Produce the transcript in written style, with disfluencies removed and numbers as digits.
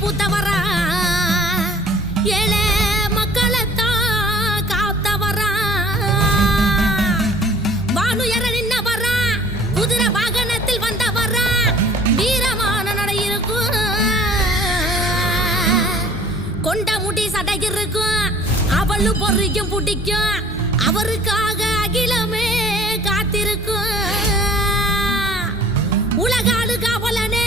பூத்தவரா ஏழை மக்களைத்தான் காத்தவரா வானுயர நின்னவரா குதிரை வாகனத்தில் வந்தவரா வீரமான நடை இருக்கும் கொண்ட முடி சடை இருக்கும் அவளு பொறிக்கும் பிடிக்கும் அவருக்காக அகிலமே காத்திருக்கும் உலகாளு காவலனே